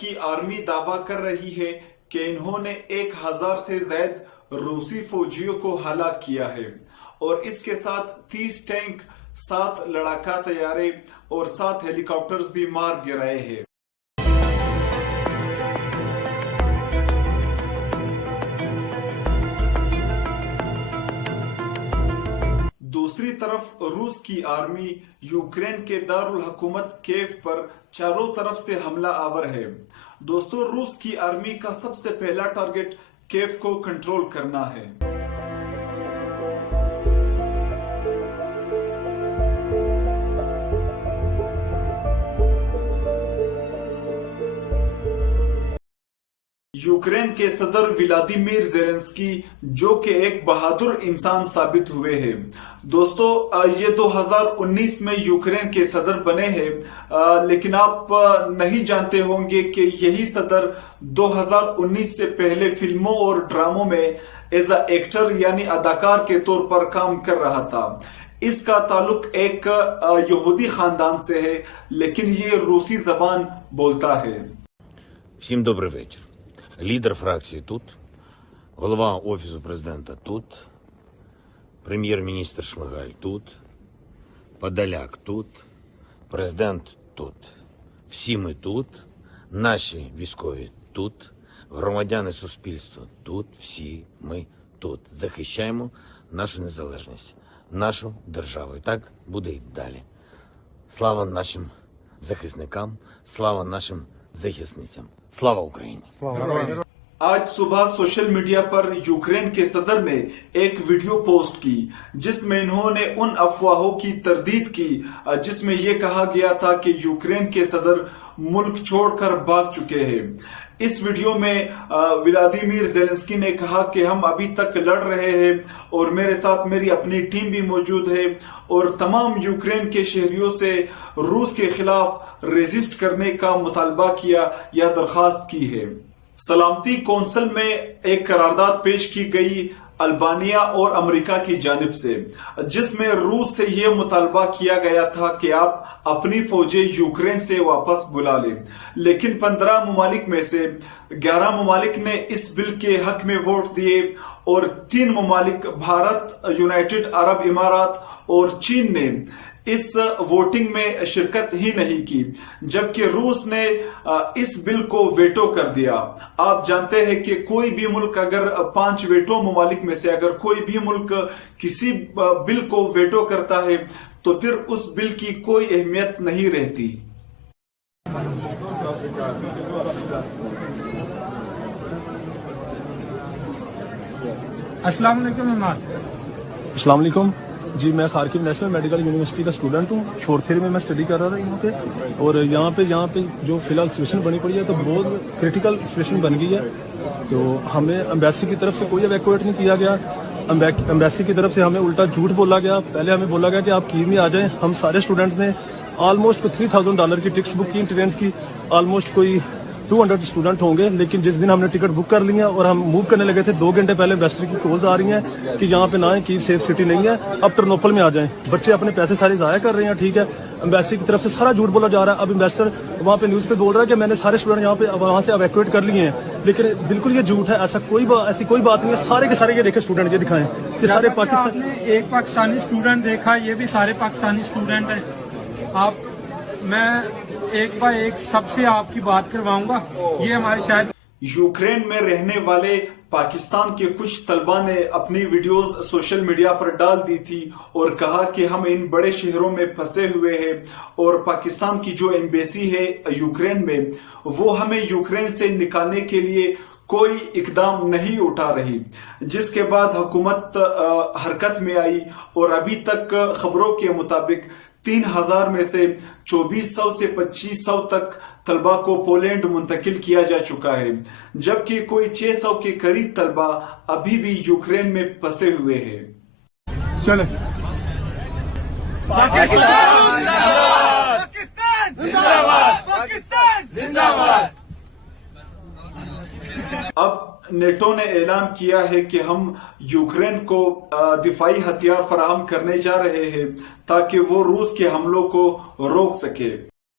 की आर्मी दावा कर रही है कि इन्होंने 1000 से ज्यादा रूसी फौजियों को हलाक किया है और इसके साथ 30 टैंक, 7 लड़ाका तैयारे और 7 हेलीकॉप्टर्स भी मार गिराए हैं। दूसरी तरफ रूस की आर्मी यूक्रेन के दारुल हुकूमत कीव पर चारों तरफ से हमला आवर है। दोस्तों, रूस की आर्मी का सबसे पहला टारगेट कीव को कंट्रोल करना है। यूक्रेन के सदर व्लादिमीर ज़ेलेंस्की, जो कि एक बहादुर इंसान साबित हुए हैं। दोस्तों, ये 2019 में यूक्रेन के सदर बने हैं, लेकिन आप नहीं जानते होंगे कि यही सदर 2019 से पहले फिल्मों और ड्रामों में एज अ एक्टर यानी अदाकार के तौर पर काम कर रहा था। इसका ताल्लुक एक यहूदी खानदान से है, लेकिन ये रूसी जबान बोलता है। Всім добрий вечір. Лідер фракції тут, голова Офісу президента тут, прем'єр-міністр Шмигаль тут, Подоляк тут, президент тут. Всі ми тут, наші військові тут, громадяни суспільства тут, всі ми тут. Захищаємо нашу незалежність, нашу державу. І так буде й далі. Слава нашим захисникам, слава нашим захисницям. Слава Україні! आज सुबह सोशल मीडिया पर यूक्रेन के सदर ने एक वीडियो पोस्ट की, जिसमें इन्होंने उन अफवाहों की तरदीद की जिसमें यह कहा गया था कि यूक्रेन के सदर मुल्क छोड़कर भाग चुके हैं। इस वीडियो में व्लादिमीर ज़ेलेंस्की ने कहा कि हम अभी तक लड़ रहे हैं और मेरे साथ मेरी अपनी टीम भी मौजूद है और तमाम यूक्रेन के शहरियों से रूस के खिलाफ रेजिस्ट करने का मुतालबा किया या दरख्वास्त की है। सलामती कौंसिल में एक करारदाद पेश की गई अल्बानिया और अमेरिका की जानिब से, जिसमें रूस से यह मुतालबा किया गया था कि आप अपनी फौजें यूक्रेन से वापस बुला लें। लेकिन 15 ममालिक में से 11 ममालिक ने इस बिल के हक में वोट दिए और 3 ममालिक भारत, यूनाइटेड अरब इमारात और चीन ने इस वोटिंग में शिरकत ही नहीं की, जबकि रूस ने इस बिल को वेटो कर दिया। आप जानते हैं कि कोई भी मुल्क अगर 5 वेटो ममालिक में से अगर कोई भी मुल्क किसी बिल को वेटो करता है तो फिर उस बिल की कोई अहमियत नहीं रहती। अस्सलाम वालेकुम जी, मैं खारकिव नेशनल मेडिकल यूनिवर्सिटी का स्टूडेंट हूँ। 4th ईयर में मैं स्टडी कर रहा था यहाँ पे, और यहाँ पे जो फिलहाल सिचुएशन बनी पड़ी है तो बहुत क्रिटिकल सिचुएशन बन गई है। तो हमें एम्बेसी की तरफ से कोई इवैक्यूएट नहीं किया गया। एम्बेसी की तरफ से हमें उल्टा झूठ बोला गया। पहले हमें बोला गया कि आप कीव में आ जाएं। हम सारे स्टूडेंट्स ने ऑलमोस्ट $3000 की टिकट्स बुक की ट्रेन की। ऑलमोस्ट कोई 200 स्टूडेंट होंगे, लेकिन जिस दिन हमने टिकट बुक कर ली है और हम मूव करने लगे थे, 2 घंटे पहले एम्बेसडर की कॉल्स आ रही हैं कि यहाँ पे ना है, कीव सेफ सिटी नहीं है, अब टर्नोपल में आ जाएं। बच्चे अपने पैसे सारे ज़ाया कर रहे हैं, ठीक है। एम्बेसी की तरफ से सारा झूठ बोला जा रहा है। अब एम्बेसडर वहाँ पे न्यूज़ पे बोल रहा है कि मैंने सारे स्टूडेंट यहाँ पे वहाँ से इवैक्यूएट कर लिए हैं, लेकिन बिल्कुल ये झूठ है। ऐसी कोई बात नहीं है। सारे के सारे ये देखे स्टूडेंट, ये दिखाएं कि सारे पाकिस्तान। एक पाकिस्तानी स्टूडेंट देखा, ये भी सारे पाकिस्तानी स्टूडेंट हैं। मैं एक बार एक सबसे आपकी बात करवाऊंगा। ये हमारे शायद यूक्रेन में रहने वाले पाकिस्तान के कुछ तलबा ने अपनी वीडियोस सोशल मीडिया पर डाल दी थी और कहा कि हम इन बड़े शहरों में फंसे हुए हैं और पाकिस्तान की जो एम्बेसी है यूक्रेन में, वो हमें यूक्रेन से निकालने के लिए कोई इकदाम नहीं उठा रही। जिसके बाद हुकूमत हरकत में आई और अभी तक खबरों के मुताबिक 3000 में से 2400 से 2500 तक तलबा को पोलैंड मुंतकिल किया जा चुका है, जबकि कोई 600 के करीब तलबा अभी भी यूक्रेन में फंसे हुए हैं। चले पाकिस्तान जिंदाबाद, पाकिस्तान जिंदाबाद। अब नेटो ने ऐलान किया है कि हम यूक्रेन को दिफाई हथियार फराहम करने जा रहे हैं ताकि वो रूस के हमलों को रोक सके।